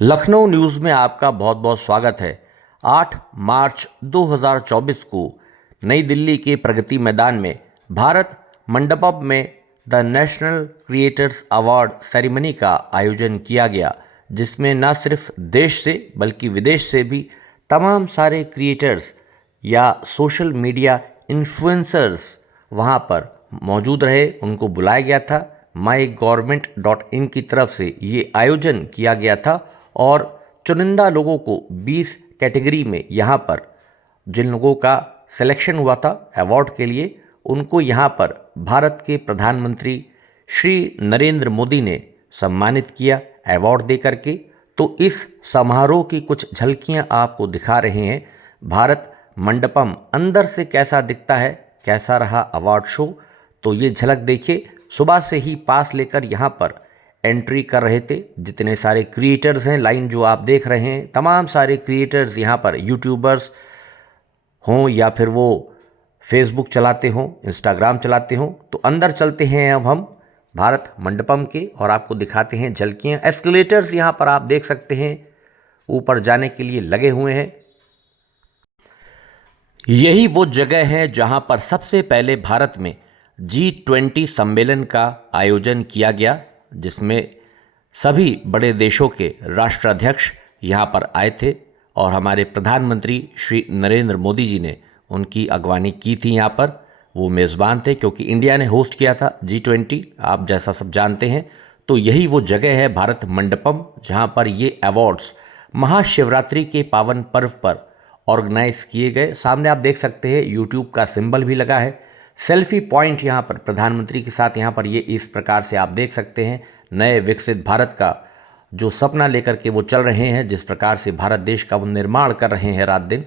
Lucknow news में आपका बहुत बहुत स्वागत है। 8 मार्च 2024 को नई दिल्ली के प्रगति मैदान में भारत मंडपम में the national creators award ceremony का आयोजन किया गया, जिसमें न सिर्फ देश से बल्कि विदेश से भी तमाम सारे क्रिएटर्स या सोशल मीडिया इन्फ्लुएंसर्स वहां पर मौजूद रहे। उनको बुलाया गया था। mygovernment.in की तरफ से ये आयोजन किया गया था और चुनिंदा लोगों को 20 कैटेगरी में यहाँ पर जिन लोगों का सिलेक्शन हुआ था अवार्ड के लिए, उनको यहाँ पर भारत के प्रधानमंत्री श्री नरेंद्र मोदी ने सम्मानित किया अवार्ड दे करके। तो इस समारोह की कुछ झलकियाँ आपको दिखा रहे हैं। भारत मंडपम अंदर से कैसा दिखता है, कैसा रहा अवार्ड शो, तो ये झलक देखिए। सुबह से ही पास लेकर यहाँ पर एंट्री कर रहे थे जितने सारे क्रिएटर्स हैं। लाइन जो आप देख रहे हैं, तमाम सारे क्रिएटर्स यहाँ पर यूट्यूबर्स हों या फिर वो फेसबुक चलाते हों, इंस्टाग्राम चलाते हों। तो अंदर चलते हैं अब हम भारत मंडपम के और आपको दिखाते हैं झलकियाँ। एस्केलेटर्स यहाँ पर आप देख सकते हैं ऊपर जाने के लिए लगे हुए हैं। यही वो जगह है जहाँ पर सबसे पहले भारत में G20 सम्मेलन का आयोजन किया गया, जिसमें सभी बड़े देशों के राष्ट्राध्यक्ष यहाँ पर आए थे और हमारे प्रधानमंत्री श्री नरेंद्र मोदी जी ने उनकी अगवानी की थी। यहाँ पर वो मेज़बान थे क्योंकि इंडिया ने होस्ट किया था G20, आप जैसा सब जानते हैं। तो यही वो जगह है भारत मंडपम, जहाँ पर ये अवार्ड्स महाशिवरात्रि के पावन पर्व पर ऑर्गेनाइज किए गए। सामने आप देख सकते हैं यूट्यूब का सिंबल भी लगा है। सेल्फी पॉइंट यहाँ पर प्रधानमंत्री के साथ यहाँ पर ये इस प्रकार से आप देख सकते हैं। नए विकसित भारत का जो सपना लेकर के वो चल रहे हैं, जिस प्रकार से भारत देश का वो निर्माण कर रहे हैं रात दिन।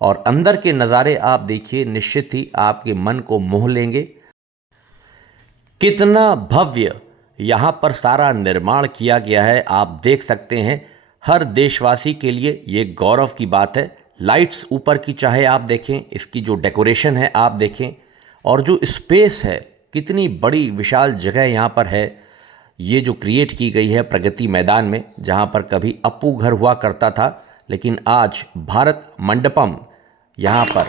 और अंदर के नज़ारे आप देखिए, निश्चित ही आपके मन को मोह लेंगे। कितना भव्य यहाँ पर सारा निर्माण किया गया है, आप देख सकते हैं। हर देशवासी के लिए ये गौरव की बात है। लाइट्स ऊपर की चाहे आप देखें, इसकी जो डेकोरेशन है आप देखें, और जो स्पेस है, कितनी बड़ी विशाल जगह यहाँ पर है। ये जो क्रिएट की गई है प्रगति मैदान में, जहाँ पर कभी अप्पू घर हुआ करता था, लेकिन आज भारत मंडपम यहाँ पर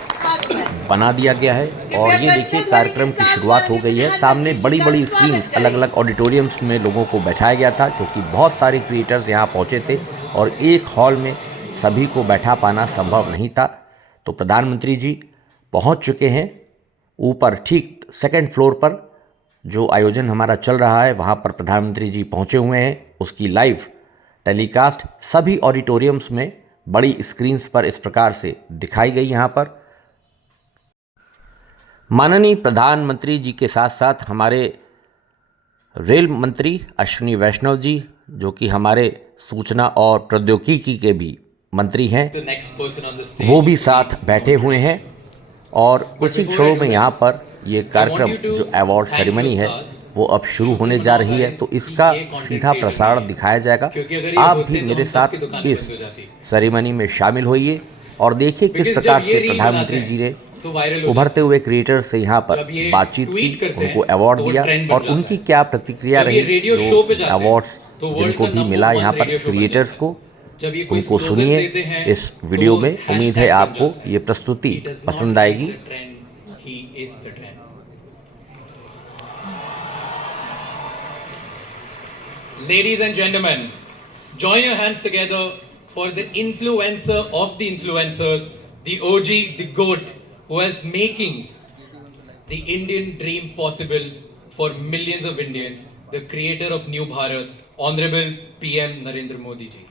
बना दिया गया है। और ये देखिए कार्यक्रम की शुरुआत हो गई है। सामने बड़ी बड़ी स्क्रीन्स अलग अलग ऑडिटोरियम्स में लोगों को बैठाया गया था, क्योंकि बहुत सारे क्रिएटर्स यहाँ पहुँचे थे और एक हॉल में सभी को बैठा पाना संभव नहीं था। तो प्रधानमंत्री जी पहुँच चुके हैं ऊपर, ठीक सेकंड फ्लोर पर जो आयोजन हमारा चल रहा है वहाँ पर प्रधानमंत्री जी पहुँचे हुए हैं। उसकी लाइव टेलीकास्ट सभी ऑडिटोरियम्स में बड़ी स्क्रीन्स पर इस प्रकार से दिखाई गई। यहाँ पर माननीय प्रधानमंत्री जी के साथ साथ हमारे रेल मंत्री अश्विनी वैष्णव जी, जो कि हमारे सूचना और प्रौद्योगिकी के भी मंत्री हैं, वो भी साथ बैठे हुए हैं। और कुछ ही क्षणों में यहाँ पर ये कार्यक्रम जो अवार्ड सेरेमनी है वो अब शुरू होने जा रही है। तो इसका सीधा प्रसारण दिखाया जाएगा। आप भी मेरे साथ इस सेरेमनी में शामिल होइए और देखिए किस प्रकार से प्रधानमंत्री जी ने उभरते हुए क्रिएटर्स से यहाँ पर बातचीत की, उनको अवार्ड दिया और उनकी क्या प्रतिक्रिया रही। जो अवार्ड्स जिनको भी मिला यहाँ पर क्रिएटर्स को, उनको सुनिए इस वीडियो में। उम्मीद है आपको ये प्रस्तुति पसंद आएगी। Ladies and gentlemen, join your hands together for the influencer of the influencers, the OG, the GOAT, who is making the Indian dream possible for millions of Indians, the creator of New Bharat, Honorable PM Narendra Modi ji.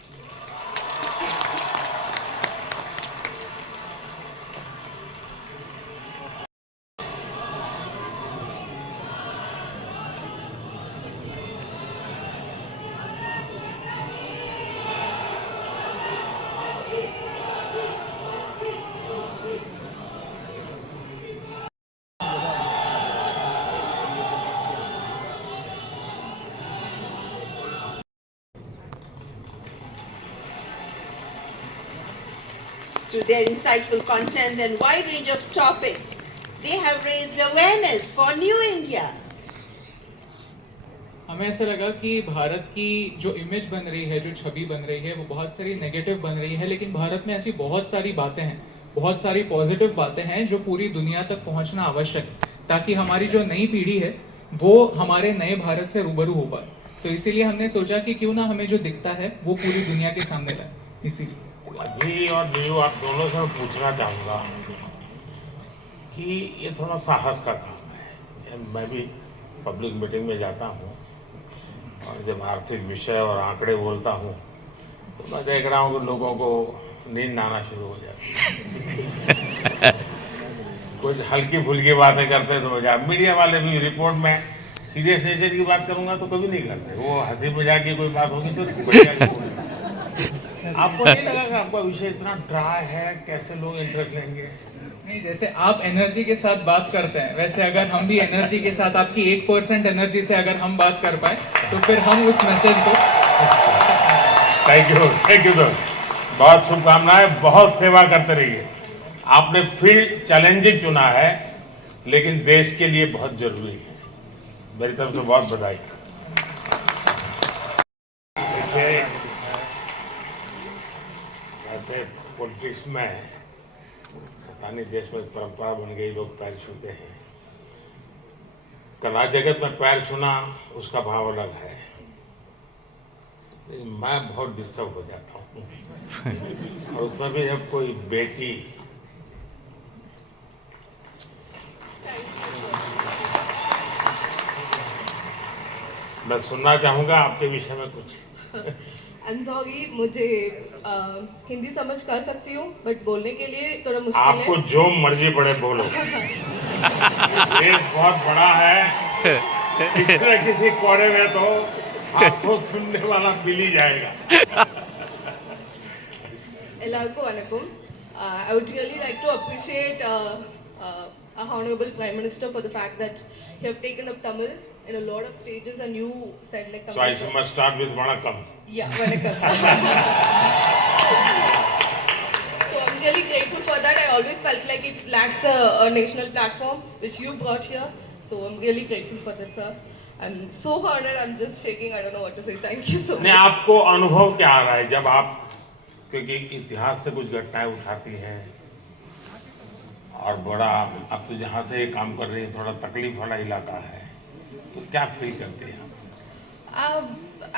Through their insightful content and wide range of topics, they have raised awareness for New India. हमें ऐसा लगा कि भारत की जो image बन रही है, जो छवि बन रही है, वो बहुत सारी नेगेटिव बन रही है, लेकिन भारत में ऐसी बहुत सारी बातें हैं, बहुत सारी पॉजिटिव बातें हैं जो पूरी दुनिया तक पहुंचना आवश्यक है, ताकि हमारी जो नई पीढ़ी है वो हमारे नए भारत से रूबरू हो पाए। तो इसीलिए हमने सोचा कि क्यों ना हमें जो दिखता है वो पूरी दुनिया के सामने लाए। इसीलिए अभी और नीयू आप दोनों से मैं पूछना चाहूँगा कि ये थोड़ा साहस का काम है। मैं भी पब्लिक मीटिंग में जाता हूँ और जब आर्थिक विषय और आंकड़े बोलता हूँ तो मैं देख रहा हूँ कि लोगों को नींद आना शुरू हो जाती है। कुछ हल्की फुल्की बातें करते हैं तो मजाक, मीडिया वाले भी रिपोर्ट में सीरियस नेचर की बात करूंगा तो कभी नहीं करते, वो हंसी मजाक की कोई बात होगी तो बढ़िया रिपोर्ट। आपको नहीं लगा कि आपका विषय इतना ड्राई है, कैसे लोग इंटरेस्ट लेंगे? नहीं, जैसे आप एनर्जी के साथ बात करते हैं वैसे अगर हम भी एनर्जी के साथ, आपकी 1% एनर्जी से अगर हम बात कर पाए तो फिर हम उस मैसेज को थैंक यू सर, बहुत शुभकामनाएं, बहुत सेवा करते रहिए। आपने फील्ड चैलेंजिंग चुना है लेकिन देश के लिए बहुत जरूरी है। मेरी तरफ से बहुत बधाई। देखिए, ऐसे पॉलिटिक्स में पता नहीं देश में परंपरा बन गई, लोग पैर छूते हैं। कला जगत में पैर छूना उसका भाव अलग है, मैं बहुत डिस्टर्ब हो जाता हूँ और उसमें भी जब कोई बेटी मैं सुनना चाहूंगा आपके विषय में कुछ। आई एम सॉरी, मुझे हिंदी समझ कर सकती हूँ बट बोलने के लिए थोड़ा मुश्किल है। आपको जो मर्जी पड़े बोलो। देश बहुत बड़ा है, किसी कोने में तो आपको सुनने वाला मिल ही जाएगा। Elarko Vanakkam. I would really like to appreciate our Honorable Prime Minister for the fact that you have taken up Tamil in a lot of stages and you said like Tamil. So I must start with Vanakkam. Yeah, Vanakkam. So I'm really grateful for that. I always felt like it lacks a national platform which you brought here. So I'm really grateful for that, sir. I'm so honored. I'm just shaking. I don't know what to say. Thank you so much. नहीं, आपको अनुभव क्या आ रहा है जब आप, क्योंकि इतिहास से कुछ घटनाएं उठाती हैं और बड़ा, आप तो जहाँ से ये काम कर रही हैं थोड़ा तकलीफ वाला इलाका है, तो क्या फील करते हैं आप?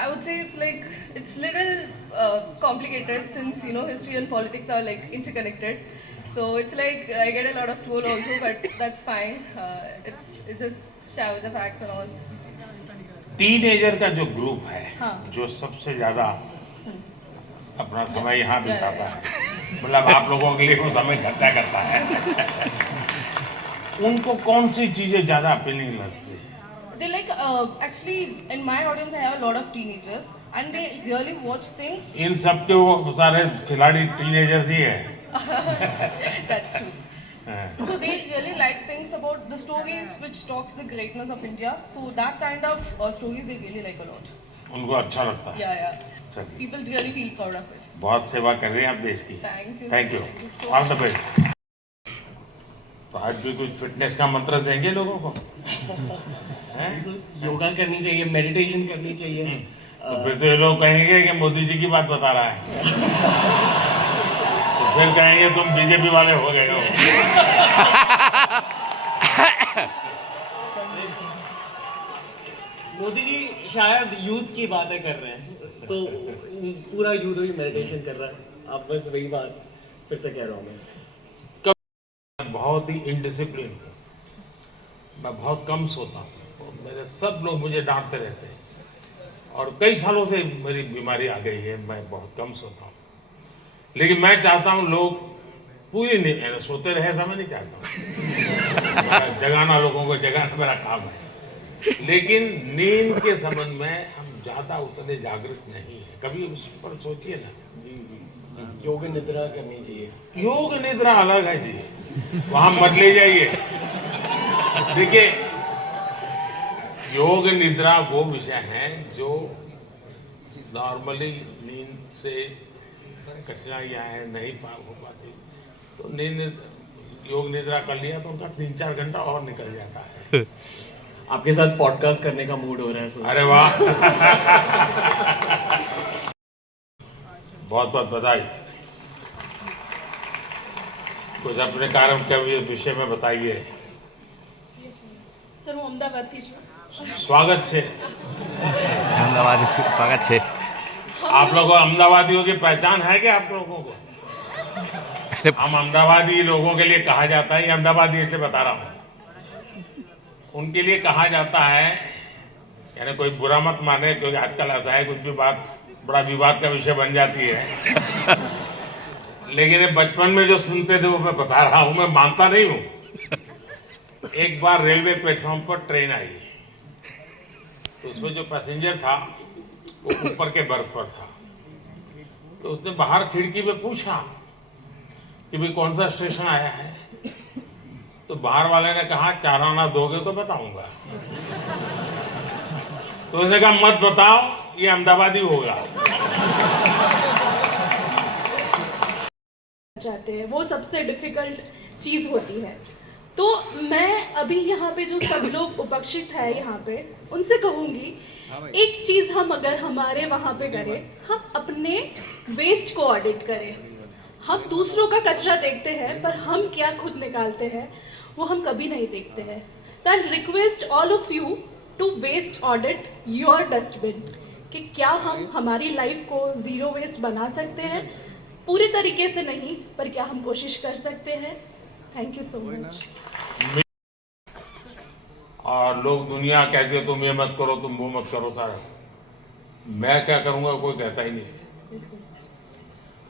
I would say it's little complicated since history and politics are like interconnected. So it's like I get a lot of troll also, but that's fine. It's just share with the facts and all. Teenager का जो group है, हाँ. जो सबसे ज्यादा अपना समय यहाँ बिताता है, मतलब आप लोगों के लिए वो समय खर्चा करता है, उनको कौन सी चीजें ज्यादा अपीलिंग लगती है? They like actually in my audience I have a lot of teenagers and they really watch things. इन सब के वो सारे खिलाड़ी टीनेजर्स ही है। That's true. So they really like things about the stories which talks the greatness of India. So that kind of stories they really like a lot. उनको अच्छा लगता है। Yeah. चलिए। People really feel proud of it. बहुत सेवा कर रहे हैं आप देश की। Thank you. Thank you, so all the best. तो आज भी कुछ फिटनेस का मंत्र देंगे लोगों को? योगा करनी चाहिए, मेडिटेशन करनी चाहिए। तो फिर तो ये लोग कहेंगे कि मोदी जी की बात बता रहा है, तो फिर कहेंगे तुम बीजेपी वाले हो गए हो। मोदी जी शायद यूथ की बातें कर रहे हैं, तो पूरा यूथ भी मेडिटेशन कर रहा है। आप बस वही बात फिर से कह रहा हूँ मैं। बहुत ही इनडिसिप्लिन हूँ, मैं बहुत कम सोता हूँ, मेरे सब लोग मुझे डांटते रहते हैं और कई सालों से मेरी बीमारी आ गई है, मैं बहुत कम सोता हूँ। लेकिन मैं चाहता हूँ लोग पूरी नहीं सोते रहे, ऐसा मैं नहीं चाहता हूँ। जगाना लोगों को, जगाना मेरा काम है, लेकिन नींद के संबंध में हम ज्यादा उतने जागृत नहीं है। कभी उस पर सोचिए ना। जी, योग निद्रा करनी चाहिए। योग निद्रा अलग है जी, वहां मत ले जाइए। देखिए, योग निद्रा वो विषय है जो नॉर्मली नींद से कठिनाइयां हैं, नहीं हो पाती, तो नींद योग निद्रा कर लिया तो उनका 3-4 घंटा और निकल जाता है। आपके साथ पॉडकास्ट करने का मूड हो रहा है सर। अरे वाह बहुत बहुत बधाई। कुछ अपने कार्य के विषय में बताइए। सर હું અમદાવાદથી છું। स्वागत છે। अहमदाबाद स्वागत है। आप लोगों अहमदाबादियों की पहचान है क्या आप लोगों को? हम अहमदाबादी लोगों के लिए कहा जाता है, ये अहमदाबादी से बता रहा हूँ, उनके लिए कहा जाता है, यानी कोई बुरा मत माने क्योंकि आजकल ऐसा है कुछ भी बात बड़ा विवाद का विषय बन जाती है। लेकिन ये बचपन में जो सुनते थे वो मैं बता रहा हूँ, मैं मानता नहीं हूँ। एक बार रेलवे प्लेटफॉर्म पर ट्रेन आई तो उसमें जो पैसेंजर था वो ऊपर के बर्थ पर था, तो उसने बाहर खिड़की में पूछा कि भाई कौन सा स्टेशन आया है, तो बाहर वाले ने कहा 4 आना दोगे तो बताऊंगा। तो उसने कहा मत बताओ, ये अहमदाबादी होगा। जाते हैं वो सबसे डिफिकल्ट चीज़ होती है। तो मैं अभी यहाँ पे जो सब लोग उपस्थित है यहाँ पे उनसे कहूँगी, एक चीज़ हम अगर हमारे वहाँ पे करें, हम अपने वेस्ट को ऑडिट करें। हम दूसरों का कचरा देखते हैं पर हम क्या खुद निकालते हैं वो हम कभी नहीं देखते हैं। तो I request all of you to waste audit your dustbin कि क्या हम हमारी लाइफ को ज़ीरो वेस्ट बना सकते हैं। पूरी तरीके से नहीं पर क्या हम कोशिश कर सकते हैं। Thank you so much. और लोग दुनिया कहती है तुम ये मत करो, तुम वो मत करो, सारा मैं क्या करूंगा कोई कहता ही नहीं।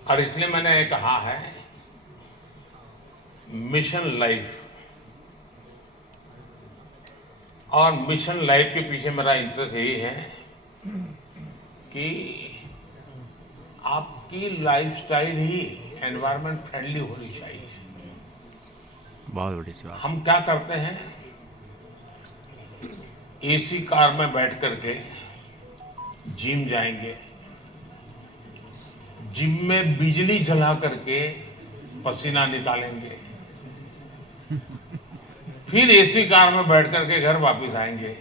और इसलिए मैंने ये कहा है मिशन लाइफ, और मिशन लाइफ के पीछे मेरा इंटरेस्ट यही है कि आपकी लाइफस्टाइल ही एनवायरनमेंट फ्रेंडली होनी चाहिए। बहुत बड़ी सी बात। हम क्या करते हैं, एसी कार में बैठ करके जिम जाएंगे, जिम में बिजली जला करके पसीना निकालेंगे, फिर एसी कार में बैठ करके घर वापस आएंगे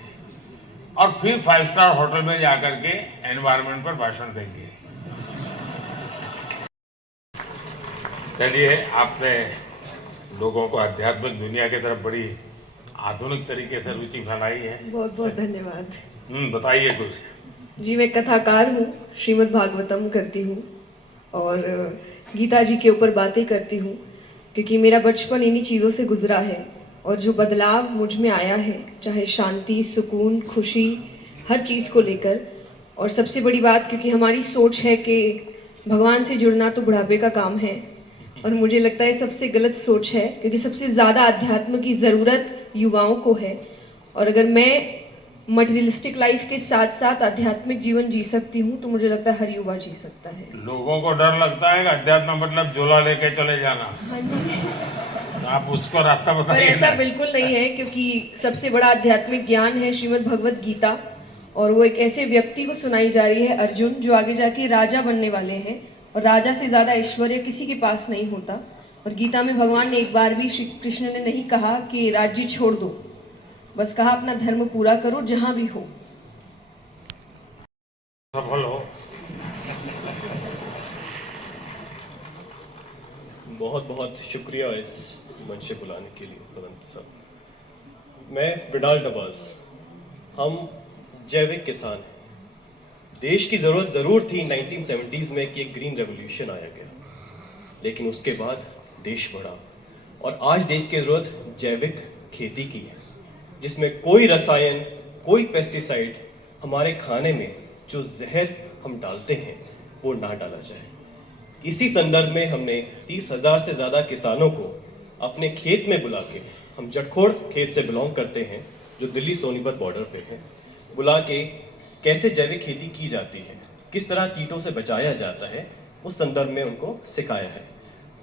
और फिर 5 स्टार होटल में जाकर के एनवायरनमेंट पर भाषण देंगे। चलिए, आपने लोगों को आध्यात्मिक दुनिया की तरफ बड़ी आधुनिक तरीके से रुचि फैलाई है। बहुत बहुत धन्यवाद। बताइए कुछ। जी, मैं कथाकार हूँ, श्रीमद् भागवतम करती हूँ और गीता जी के ऊपर बातें करती हूँ, क्योंकि मेरा बचपन इन्हीं चीज़ों से गुजरा है और जो बदलाव मुझ में आया है, चाहे शांति, सुकून, खुशी, हर चीज़ को लेकर। और सबसे बड़ी बात, क्योंकि हमारी सोच है कि भगवान से जुड़ना तो बुढ़ापे का काम है, और मुझे लगता है सबसे गलत सोच है, क्योंकि सबसे ज़्यादा अध्यात्म की ज़रूरत युवाओं को है। और अगर मैं मटेरियलिस्टिक लाइफ के साथ साथ आध्यात्मिक जीवन जी सकती हूँ तो मुझे लगता है हर युवा जी सकता है। लोगों को डर लगता है कि अध्यात्म मतलब झोला लेके चले जाना। हाँ जी। तो आप उसको रास्ता पर बताइए। ऐसा बिल्कुल नहीं है, क्योंकि सबसे बड़ा आध्यात्मिक ज्ञान है श्रीमद् भगवत गीता, और वो एक ऐसे व्यक्ति को सुनाई जा रही है, अर्जुन, जो आगे जाके राजा बनने वाले हैं, और राजा से ज़्यादा ऐश्वर्य किसी के पास नहीं होता। और गीता में भगवान ने एक बार भी श्री कृष्ण ने नहीं कहा कि राज्य छोड़ दो, बस कहा अपना धर्म पूरा करो जहां भी हो। सफल हो। बहुत बहुत शुक्रिया इस मंच से बुलाने के लिए भगवंत साहब। मैं बिडाल नवाज, हम जैविक किसान हैं। देश की ज़रूरत ज़रूर थी 1970s में कि एक ग्रीन रेवोल्यूशन आया गया, लेकिन उसके बाद देश बढ़ा और आज देश की ज़रूरत जैविक खेती की है, जिसमें कोई रसायन, कोई पेस्टिसाइड हमारे खाने में जो जहर हम डालते हैं वो ना डाला जाए। इसी संदर्भ में हमने 30,000 से ज़्यादा किसानों को अपने खेत में बुला के, हम जटखोड़ खेत से बिलोंग करते हैं जो दिल्ली सोनीपत बॉर्डर पे है, बुला के कैसे जैविक खेती की जाती है, किस तरह कीटों से बचाया जाता है, उस संदर्भ में उनको सिखाया है।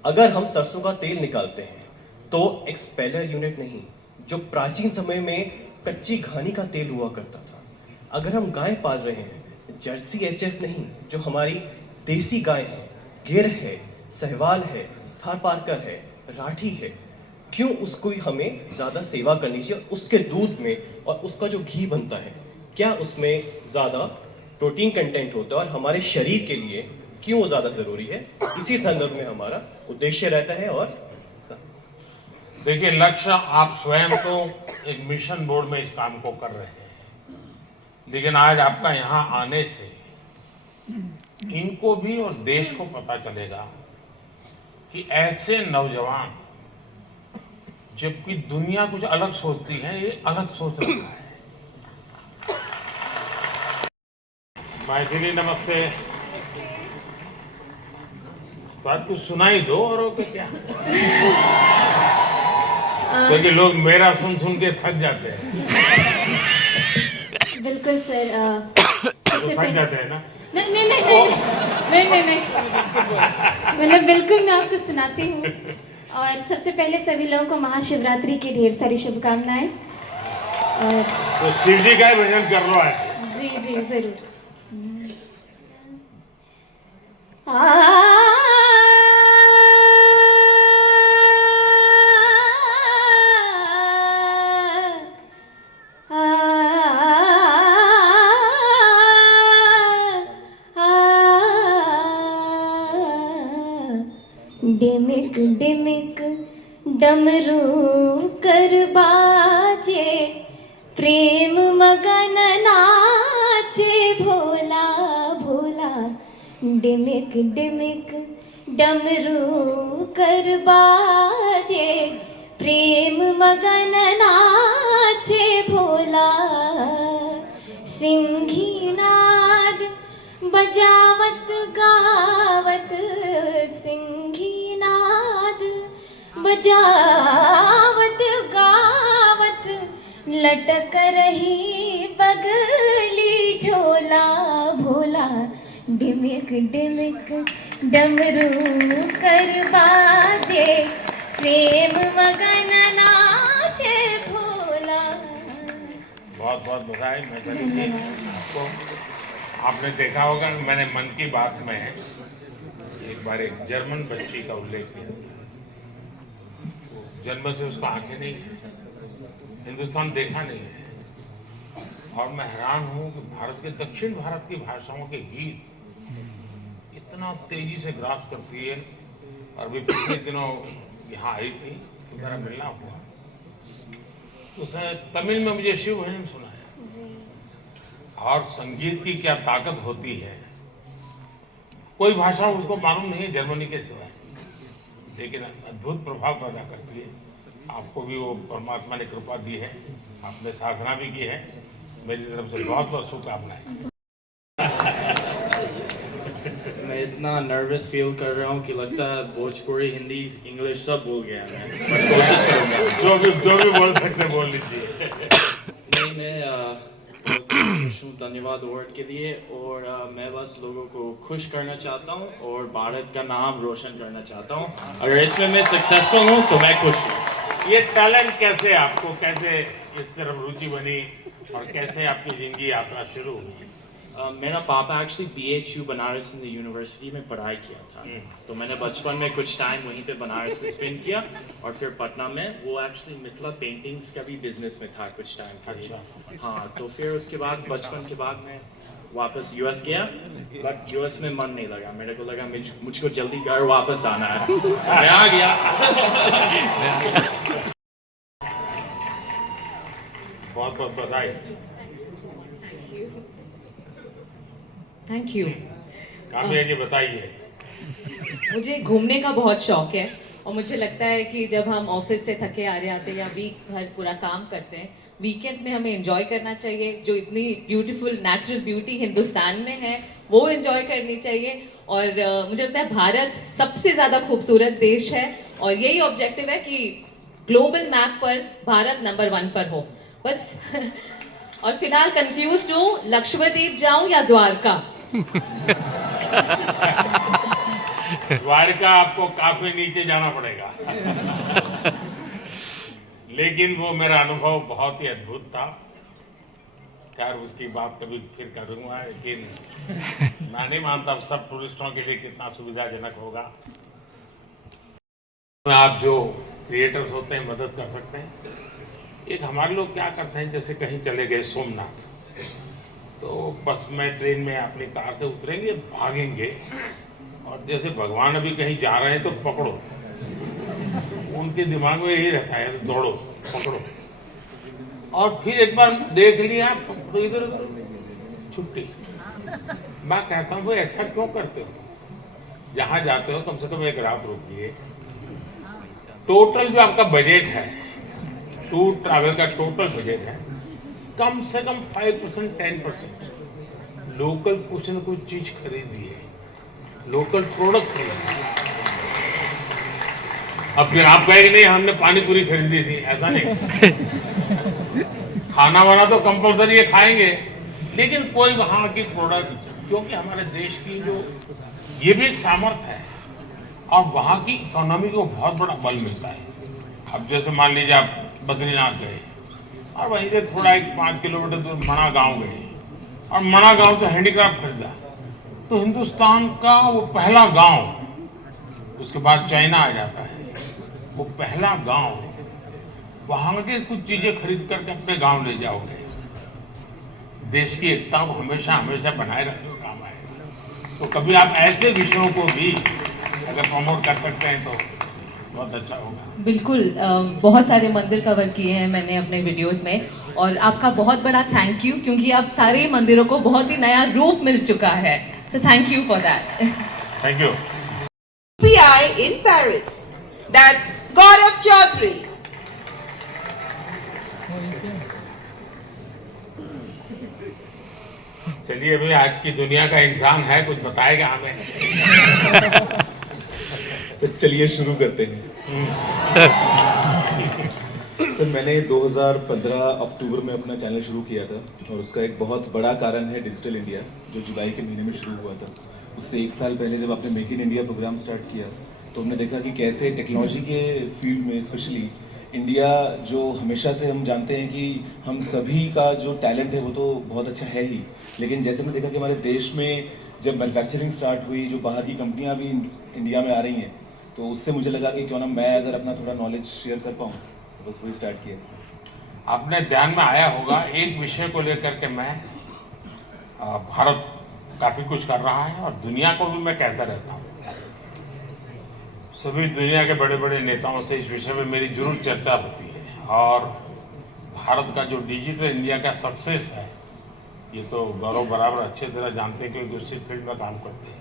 अगर हम सरसों का तेल निकालते हैं तो एक्सपेलर यूनिट नहीं, जो प्राचीन समय में कच्ची घानी का तेल हुआ करता था। अगर हम गाय पाल रहे हैं, जर्सी एचएफ नहीं, जो हमारी देसी गाय है, गिर है, सहवाल है, थारपारकर है, राठी है, क्यों उसको हमें ज़्यादा सेवा करनी चाहिए उसके दूध में, और उसका जो घी बनता है क्या उसमें ज़्यादा प्रोटीन कंटेंट होता है और हमारे शरीर के लिए क्यों वो ज़्यादा ज़रूरी है, इसी संदर्भ में हमारा उद्देश्य रहता है। और देखिए, लक्ष्य आप स्वयं तो एक मिशन बोर्ड में इस काम को कर रहे हैं, लेकिन आज आपका यहाँ आने से इनको भी और देश को पता चलेगा कि ऐसे नौजवान, जबकि दुनिया कुछ अलग सोचती है, ये अलग सोच रहा है। मैथिली नमस्ते। तो आज कुछ सुनाई दो और क्या, क्योंकि लोग मेरा सुन सुन के थक जाते हैं। बिल्कुल सर। तो थक जाते हैं ना? नहीं, मतलब बिल्कुल मैं आपको सुनाती हूँ। और सबसे पहले सभी लोगों को महाशिवरात्रि की ढेर सारी शुभकामनाएं। और तो शिव जी का ही भजन कर लो आज। जी जी जरूर। डिमिक डिमिक डमरू कर बाजे, प्रेम मगन नाचे भोला भोला। डिमिक डिमिक डमरू कर बाजे, प्रेम मगन नाचे भोला। सिंही नाद बजावत गावत, सिंही नाद बजावत गावत, लटक रही बगली झोला भोला। डिमिक डिमिक डमरू कर बाजे, प्रेम मगन नाचे भोला। बहुत बहुत बधाई मैथिली जी आपको। आपने देखा होगा, मैंने मन की बात में एक बार एक जर्मन बच्ची का उल्लेख किया। जन्म से उसका आंखें नहीं है, हिंदुस्तान देखा नहीं है, और मैं हैरान हूं कि भारत के दक्षिण भारत की भाषाओं के गीत इतना तेजी से ग्रास करती है। और अभी पिछले दिनों यहाँ आई थी तो मेरा मिलना हुआ, उसने तमिल में मुझे शिव भजन सुनाया। और संगीत की क्या ताकत होती है, कोई भाषा उसको मालूम नहीं है जर्मनी के सिवाय, लेकिन अद्भुत प्रभाव पैदा करती है। आपको भी वो परमात्मा ने कृपा दी है, आपने साधना भी की है। मेरी तरफ से बहुत बहुत शुभकामनाएं। मैं इतना नर्वस फील कर रहा हूँ कि लगता है भोजपुरी, हिंदी, इंग्लिश सब बोल गया मैं कोशिश करूँगा। जो भी बोल सकते बोल लीजिए। नहीं, मैं खुश हूँ, धन्यवाद अवार्ड के लिए। और मैं बस लोगों को खुश करना चाहता हूँ और भारत का नाम रोशन करना चाहता हूँ। अगर इसमें मैं सक्सेसफुल हूँ तो मैं खुश हूँ। ये टैलेंट कैसे आपको, कैसे इस तरफ रुचि बनी और कैसे आपकी जिंदगी यात्रा शुरू हुई? मेरा पापा actually BHU Banaras Hindu university में पढ़ाई किया था, तो मैंने बचपन में कुछ टाइम वहीं पे बनारस में स्पेंड किया। और फिर पटना में वो एक्चुअली मिथिला पेंटिंग्स का भी बिजनेस में था कुछ टाइम के लिए। हाँ, तो फिर उसके बाद बचपन के बाद मैं वापस US गया, बट US में मन नहीं लगा। मेरे को लगा मुझको जल्दी घर वापस आना है। मैं आ गया। बहुत बहुत बधाई। Thank you. काम्या जी बताइए। मुझे घूमने का बहुत शौक है, और मुझे लगता है कि जब हम ऑफिस से थके आ रहे आते हैं या वीक भर पूरा काम करते हैं, वीकेंड्स में हमें एंजॉय करना चाहिए। जो इतनी ब्यूटीफुल नेचुरल ब्यूटी हिंदुस्तान में है वो एंजॉय करनी चाहिए। और मुझे लगता है भारत सबसे ज़्यादा खूबसूरत देश है, और यही ऑब्जेक्टिव है कि ग्लोबल मैप पर भारत नंबर 1 पर हो बस। और फिलहाल कंफ्यूज्ड हूँ, लक्षद्वीप जाऊं या द्वारका? द्वारका आपको काफी नीचे जाना पड़ेगा। लेकिन वो मेरा अनुभव बहुत ही अद्भुत था। खैर उसकी बात कभी फिर करूंगा, लेकिन मैं नहीं मानता सब टूरिस्टों के लिए कितना सुविधाजनक होगा। आप जो क्रिएटर्स होते हैं मदद कर सकते हैं। एक हमारे लोग क्या करते हैं, जैसे कहीं चले गए सोमनाथ, तो बस में ट्रेन में अपनी कार से उतरेंगे, भागेंगे, और जैसे भगवान अभी कहीं जा रहे हैं तो पकड़ो, उनके दिमाग में यही रहता है, दौड़ो पकड़ो, और फिर एक बार देख लिया तो इधर उधर छुट्टी। मैं कहता हूँ ऐसा क्यों करते हो? जहां जाते हो कम से कम एक रात रुकिए। टोटल जो आपका बजट है, टूर ट्रैवल का टोटल बजट है, कम से कम 5% 10% लोकल कुछ न कुछ चीज खरीदिए, लोकल प्रोडक्ट खरीदिए। अब फिर आप कहेंगे नहीं हमने पानी पूरी खरीदी थी, ऐसा नहीं। खाना वाना तो कंपलसरी है, खाएंगे, लेकिन कोई वहां की प्रोडक्ट, क्योंकि हमारे देश की जो ये भी एक सामर्थ्य है और वहां की इकोनॉमी को बहुत बड़ा बल मिलता है। अब जैसे मान लीजिए आप बद्रीनाथ गए और वहीं से थोड़ा एक 5 किलोमीटर दूर मणा गांव गए और मणा गांव से हैंडीक्राफ्ट खरीदा, तो हिंदुस्तान का वो पहला गांव, उसके बाद चाइना आ जाता है, वो पहला गांव, वहां के कुछ चीजें खरीद करके अपने गांव ले जाओगे, देश की एकता को हमेशा हमेशा बनाए रखने का काम आएगा। तो कभी आप ऐसे विषयों को भी अगर प्रमोट कर सकते हैं तो बहुत अच्छा होगा। बिल्कुल, बहुत सारे मंदिर कवर किए हैं मैंने अपने वीडियोस में, और आपका बहुत बड़ा थैंक यू, क्योंकि अब सारे मंदिरों को बहुत ही नया रूप मिल चुका है। So thank you for that. Thank you. PI in Paris. That's Gaurav Chaudhary. चलिए भाई, आज की दुनिया का इंसान है, कुछ बताएगा हमें। सर चलिए शुरू करते हैं। सर मैंने 2015 अक्टूबर में अपना चैनल शुरू किया था, और उसका एक बहुत बड़ा कारण है डिजिटल इंडिया, जो जुलाई के महीने में शुरू हुआ था। उससे 1 साल पहले जब आपने make in India programme start किया, तो हमने देखा कि कैसे टेक्नोलॉजी के फील्ड में स्पेशली इंडिया, जो हमेशा से हम जानते हैं कि हम सभी का जो टैलेंट है वो तो बहुत अच्छा है ही, लेकिन जैसे हमने देखा कि हमारे देश में जब मैन्युफैक्चरिंग स्टार्ट हुई, जो बाहर की कंपनियां भी इंडिया में आ रही हैं, तो उससे मुझे लगा कि क्यों ना मैं अगर अपना थोड़ा नॉलेज शेयर कर पाऊँ, तो बस वही स्टार्ट किया। आपने ध्यान में आया होगा, एक विषय को लेकर के मैं, भारत काफी कुछ कर रहा है और दुनिया को भी मैं कहता रहता हूँ। सभी दुनिया के बड़े बड़े नेताओं से इस विषय में मेरी जरूर चर्चा होती है, और भारत का जो डिजिटल इंडिया का सक्सेस है, ये तो गौरव बराबर अच्छे तरह जानते हैं क्योंकि दूसरी फील्ड में काम करते हैं।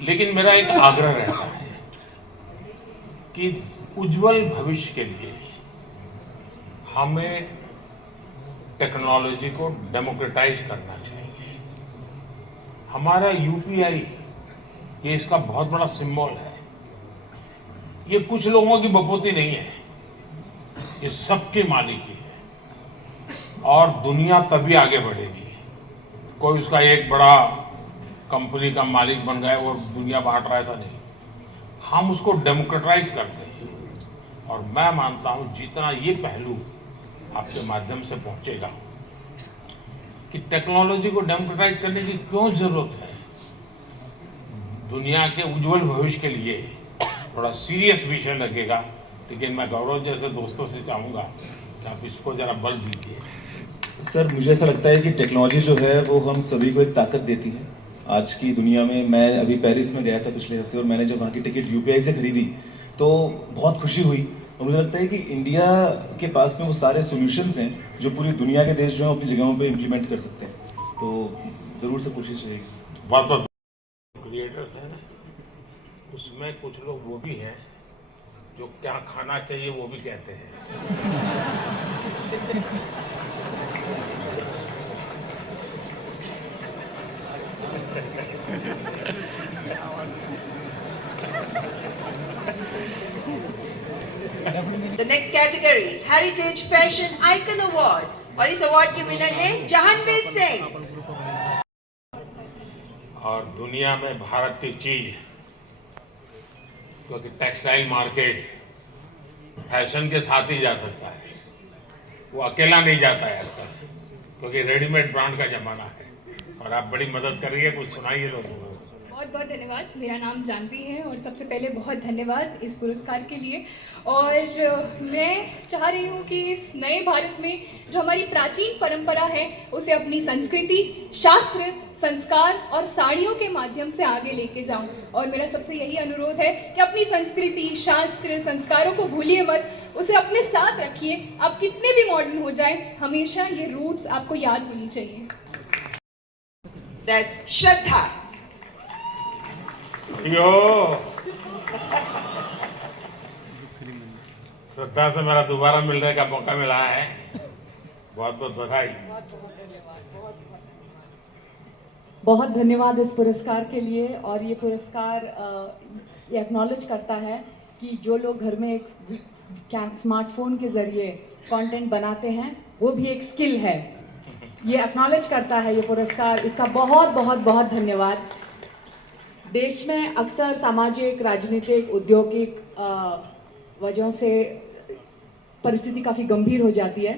लेकिन मेरा एक आग्रह रहता है कि उज्जवल भविष्य के लिए हमें टेक्नोलॉजी को डेमोक्रेटाइज करना चाहिए। हमारा यूपीआई ये इसका बहुत बड़ा सिंबल है। ये कुछ लोगों की बपोती नहीं है, ये सबकी मालिकी है, और दुनिया तभी आगे बढ़ेगी। कोई उसका एक बड़ा कंपनी का मालिक बन गया और दुनिया बांट रहा है, ऐसा नहीं। हम उसको डेमोक्रेटाइज करते हैं, और मैं मानता हूं जितना ये पहलू आपके माध्यम से पहुंचेगा कि टेक्नोलॉजी को डेमोक्रेटाइज करने की क्यों जरूरत है, दुनिया के उज्जवल भविष्य के लिए थोड़ा सीरियस विषय लगेगा। लेकिन मैं गौरव जैसे दोस्तों से चाहूँगा कि आप इसको जरा बल दीजिए। सर मुझे ऐसा लगता है कि टेक्नोलॉजी जो है वो हम सभी को एक ताकत देती है आज की दुनिया में। मैं अभी पेरिस में गया था पिछले हफ्ते, और मैंने जब वहाँ की टिकट यूपीआई से खरीदी तो बहुत खुशी हुई, और मुझे लगता है कि इंडिया के पास में वो सारे सॉल्यूशंस हैं जो पूरी दुनिया के देश जो है अपनी जगहों पे इम्प्लीमेंट कर सकते हैं। तो ज़रूर से कोशिश रहेगी। बहुत बहुत क्रिएटर्स हैं ना, उसमें कुछ लोग वो भी हैं जो क्या खाना चाहिए वो भी कहते हैं। The next category, Heritage Fashion Icon Award, और इस अवार्ड के विनर हैं जहानवीर सिंह। और दुनिया में भारत की चीज, क्योंकि टेक्सटाइल मार्केट फैशन के साथ ही जा सकता है, वो अकेला नहीं जाता है आजकल, क्योंकि रेडीमेड ब्रांड का जमाना है। और आप बड़ी मदद करिए, कुछ सुनाइए लोगों को। बहुत बहुत धन्यवाद। मेरा नाम जानवी है और सबसे पहले बहुत धन्यवाद इस पुरस्कार के लिए। और मैं चाह रही हूँ कि इस नए भारत में जो हमारी प्राचीन परंपरा है उसे अपनी संस्कृति, शास्त्र, संस्कार और साड़ियों के माध्यम से आगे लेके जाऊँ। और मेरा सबसे यही अनुरोध है कि अपनी संस्कृति, शास्त्र, संस्कारों को भूलिए मत, उसे अपने साथ रखिए। आप कितने भी मॉडर्न हो जाएं, हमेशा ये रूट्स आपको याद होनी चाहिए। That's Shraddha. यो श्रद्धा से मेरा दोबारा मिलने का मौका मिला है, बहुत बहुत बधाई। बहुत धन्यवाद इस पुरस्कार के लिए। और ये पुरस्कार ये एक्नॉलेज करता है कि जो लोग घर में एक स्मार्टफोन के ज़रिए कंटेंट बनाते हैं वो भी एक स्किल है। ये एक्नॉलेज करता है ये पुरस्कार, इसका बहुत बहुत बहुत धन्यवाद। देश में अक्सर सामाजिक, राजनीतिक, औद्योगिक वजहों से परिस्थिति काफ़ी गंभीर हो जाती है।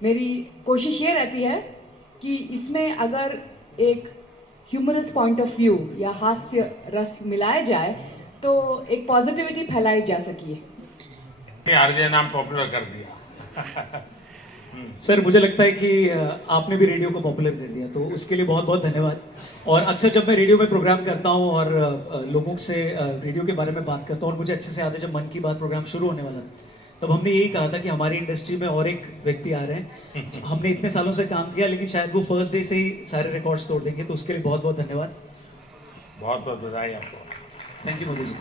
मेरी कोशिश ये रहती है कि इसमें अगर एक ह्यूमरस पॉइंट ऑफ व्यू या हास्य रस मिलाया जाए तो एक पॉजिटिविटी फैलाई जा सकी है। आरजे नाम पॉपुलर कर दिया। सर मुझे लगता है कि आपने भी रेडियो को पॉपुलर कर दिया, तो उसके लिए बहुत बहुत धन्यवाद। और अक्सर जब मैं रेडियो में प्रोग्राम करता हूँ और लोगों से रेडियो के बारे में बात करता हूँ, और मुझे अच्छे से याद है जब मन की बात प्रोग्राम शुरू होने वाला था तब हमने यही कहा था कि हमारी इंडस्ट्री में और एक व्यक्ति आ रहे हैं। हमने इतने सालों से काम किया लेकिन शायद वो फर्स्ट डे से ही सारे रिकॉर्ड्स तोड़ देंगे, तो उसके लिए बहुत बहुत धन्यवाद। बहुत बहुत बधाई आपको। Thank you Modi ji.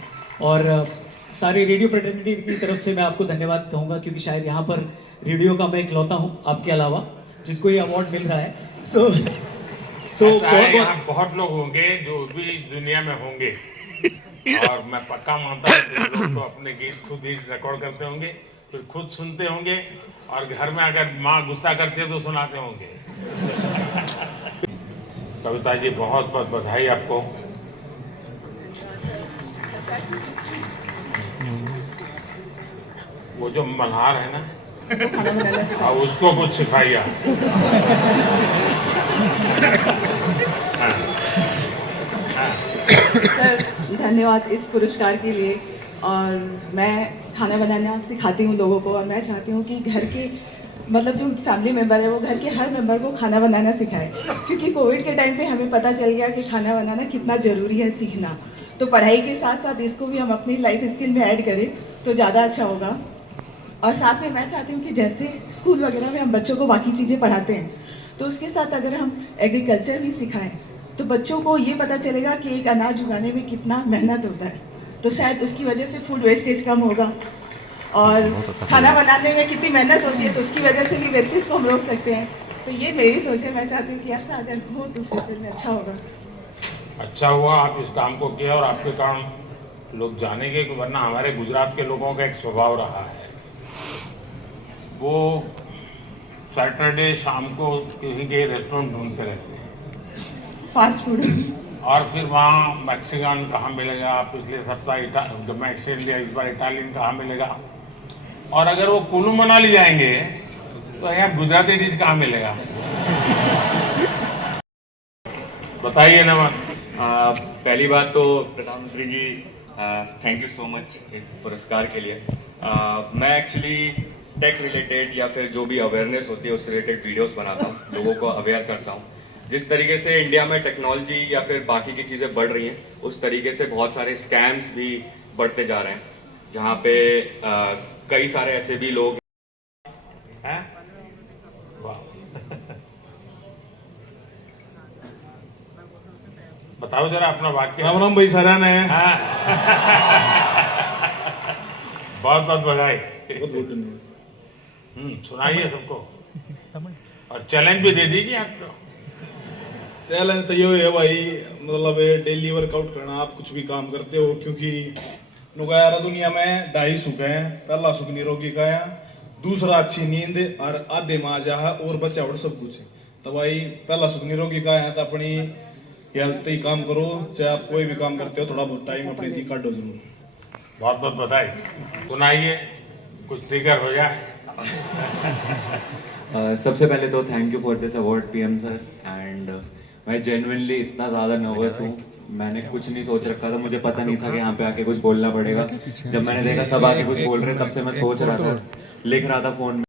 और सारी रेडियो फ्रेटर्निटी की तरफ से मैं आपको धन्यवाद कहूँगा, क्योंकि शायद यहाँ पर रेडियो का मैं इकलौता हूँ आपके अलावा जिसको ये अवार्ड मिल रहा है। सो बहुत लोग होंगे जो भी दुनिया में होंगे, और मैं पक्का मानता हूँ कि लोग तो अपने गीत खुद ही रिकॉर्ड करते होंगे, फिर खुद सुनते होंगे, और घर में अगर माँ गुस्सा करती है तो सुनाते होंगे। कविता जी बहुत बहुत बधाई आपको। वो जो मल्हार है ना, अब उसको कुछ सिखाइए। सर धन्यवाद इस पुरस्कार के लिए। और मैं खाना बनाना सिखाती हूँ लोगों को, और मैं चाहती हूँ कि घर के मतलब जो फैमिली मेम्बर है वो घर के हर मेम्बर को खाना बनाना सिखाए, क्योंकि कोविड के टाइम पे हमें पता चल गया कि खाना बनाना कितना ज़रूरी है सीखना। तो पढ़ाई के साथ साथ इसको भी हम अपनी लाइफ स्किल में ऐड करें तो ज़्यादा अच्छा होगा। और साथ में मैं चाहती हूँ कि जैसे स्कूल वगैरह में हम बच्चों को बाकी चीज़ें पढ़ाते हैं, तो उसके साथ अगर हम एग्रीकल्चर भी सिखाएं तो बच्चों को ये पता चलेगा कि एक अनाज उगाने में कितना मेहनत होता है, तो शायद उसकी वजह से फूड वेस्टेज कम होगा। और खाना बनाने में कितनी मेहनत होती है तो उसकी वजह से भी वेस्टेज को हम रोक सकते हैं। तो ये मेरी सोच है, मैं चाहती हूँ कि ऐसा अगर हो तो फ्यूचर में अच्छा होगा। अच्छा हुआ आप इस काम को किया, और आपके कारण लोग जानेंगे, वरना हमारे गुजरात के लोगों का एक स्वभाव रहा है, वो सैटरडे शाम को कहीं के रेस्टोरेंट ढूंढते रहते हैं फास्ट फूड, और फिर वहाँ मैक्सिकन कहाँ मिलेगा, पिछले सप्ताह जब मैं एक्सीडेंट लिया इस बार इटालियन कहाँ मिलेगा, और अगर वो कुल्लू मनाली जाएंगे तो यहाँ गुजराती डिश कहाँ मिलेगा। बताइए ना। पहली बात तो प्रधानमंत्री जी थैंक यू सो मच इस पुरस्कार के लिए। मैं एक्चुअली टेक रिलेटेड या फिर जो भी अवेयरनेस होती है उससे रिलेटेड वीडियोस बनाता हूँ, लोगों को अवेयर करता हूँ। जिस तरीके से इंडिया में टेक्नोलॉजी या फिर बाकी की चीज़ें बढ़ रही हैं, उस तरीके से बहुत सारे स्कैम्स भी बढ़ते जा रहे हैं, जहाँ पे कई सारे ऐसे भी लोग हैं। बताओ जरा अपना वाक्य। राम राम भाई सराहना है। बहुत बहुत बधाई। बहुत बहुत धन्यवाद। सुनाइए सबको, और चैलेंज भी दे दीजिए आप। तो चैलेंज तो ये है भाई, मतलब डेली वर्कआउट करना, आप कुछ भी काम करते हो, क्योंकि नुकायारा दुनिया में 2.5 सुख है। पहला सुख निरोगी काया, दूसरा अच्छी नींद, और आधे माँ जहा और बच्चा और सब कुछ है। तो भाई पहला सुख निरोगी काया, तो अपनी हेल्थ ही काम करो, चाहे आप कोई भी काम करते हो, थोड़ा बहुत टाइम अपने दी काटो जरूर। बहुत बहुत बधाई। सुनाइए, कुछ ट्रिगर हो जाए। सबसे पहले तो thank you for this award PM sir, and मैं जेन्युइनली इतना ज़्यादा नर्वस हूँ, मैंने कुछ नहीं सोच रखा था, मुझे पता नहीं था कि यहाँ पे आके कुछ बोलना पड़ेगा। जब मैंने देखा सब आके कुछ बोल रहे, तब से मैं सोच रहा था, लिख रहा था फोन में।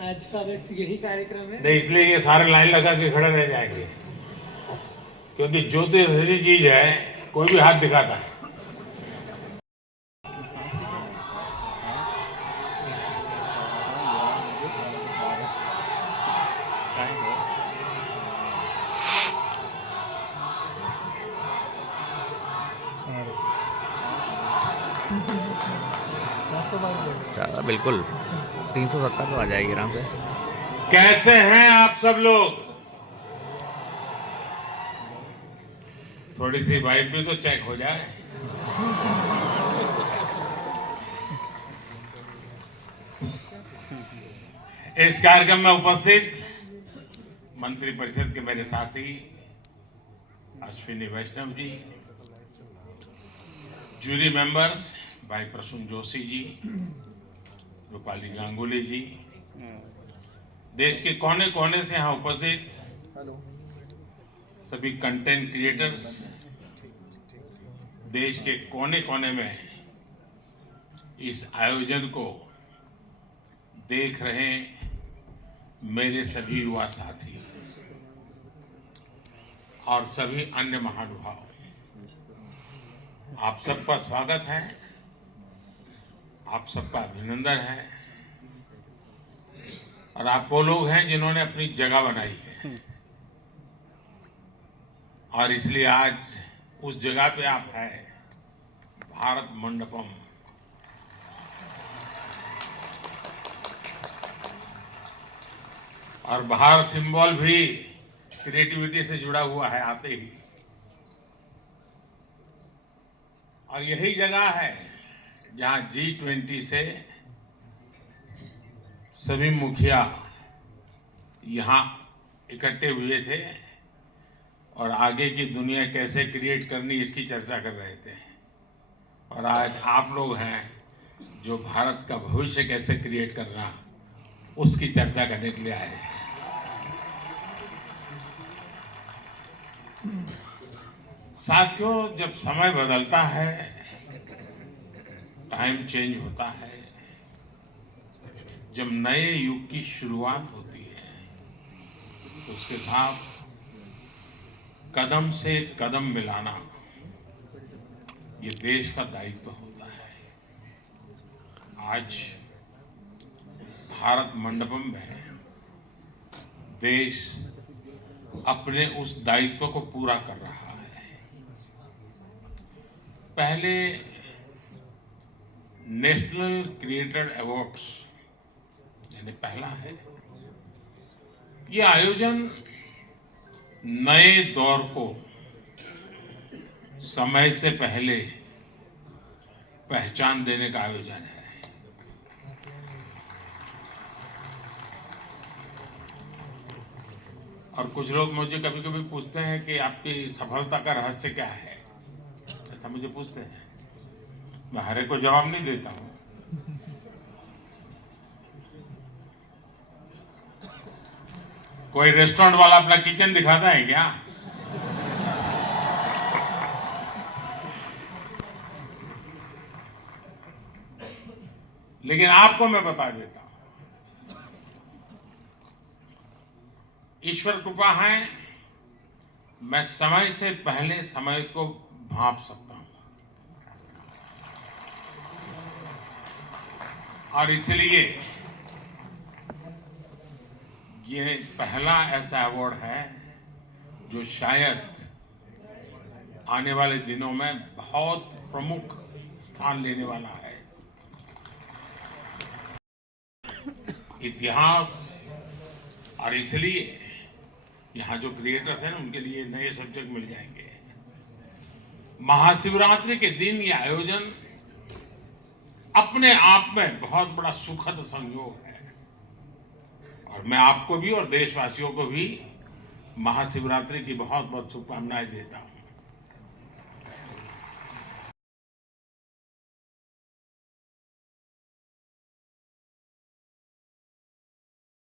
आज का बस यही कार्यक्रम है। नहीं, इसलिए ये सारे लाइन लगा के खड़े रह जाएंगे, क्योंकि ज्योतिष ऐसी चीज है, कोई भी हाथ दिखाता है। चलो बिल्कुल 370 तो आ जाएगी आराम से। कैसे हैं आप सब लोग? थोड़ी सी वाइब भी तो चेक हो जाए। इस कार्यक्रम में उपस्थित मंत्रिपरिषद के मेरे साथी अश्विनी वैष्णव जी, जूरी मेंबर्स भाई प्रसून जोशी जी, रूपाली गांगुली जी, देश के कोने कोने से यहाँ उपस्थित सभी कंटेंट क्रिएटर्स, देश के कोने कोने में इस आयोजन को देख रहे मेरे सभी युवा साथी और सभी अन्य महानुभाव, आप सबका स्वागत है, आप सबका अभिनंदन है। और आप वो लोग हैं जिन्होंने अपनी जगह बनाई है, और इसलिए आज उस जगह पे आप हैं, भारत मंडपम। और बाहर सिंबल भी क्रिएटिविटी से जुड़ा हुआ है आते ही। और यही जगह है जहां G20 से सभी मुखिया यहाँ इकट्ठे हुए थे और आगे की दुनिया कैसे क्रिएट करनी इसकी चर्चा कर रहे थे। और आज आप लोग हैं जो भारत का भविष्य कैसे क्रिएट करना उसकी चर्चा करने के लिए आए हैं। साथियों, जब समय बदलता है, टाइम चेंज होता है, जब नए युग की शुरुआत होती है, तो उसके साथ कदम से कदम मिलाना ये देश का दायित्व होता है। आज भारत मंडपम में देश अपने उस दायित्व को पूरा कर रहा है। पहले नेशनल क्रिएटर अवार्ड्स यानी पहला है, ये आयोजन नए दौर को समय से पहले पहचान देने का आयोजन है। और कुछ लोग मुझे कभी कभी पूछते हैं कि आपकी सफलता का रहस्य क्या है, ऐसा मुझे पूछते हैं। मैं हर एक को जवाब नहीं देता हूं। कोई रेस्टोरेंट वाला अपना किचन दिखाता है क्या? लेकिन आपको मैं बता देता हूं, ईश्वर कृपा है, मैं समय से पहले समय को भांप सकता हूं। और इसलिए ये पहला ऐसा अवार्ड है जो शायद आने वाले दिनों में बहुत प्रमुख स्थान लेने वाला है। इतिहास, और इसलिए यहाँ जो क्रिएटर्स हैं उनके लिए नए सब्जेक्ट मिल जाएंगे। महाशिवरात्रि के दिन ये आयोजन अपने आप में बहुत बड़ा सुखद संयोग है। और मैं आपको भी और देशवासियों को भी महाशिवरात्रि की बहुत बहुत शुभकामनाएं देता हूं।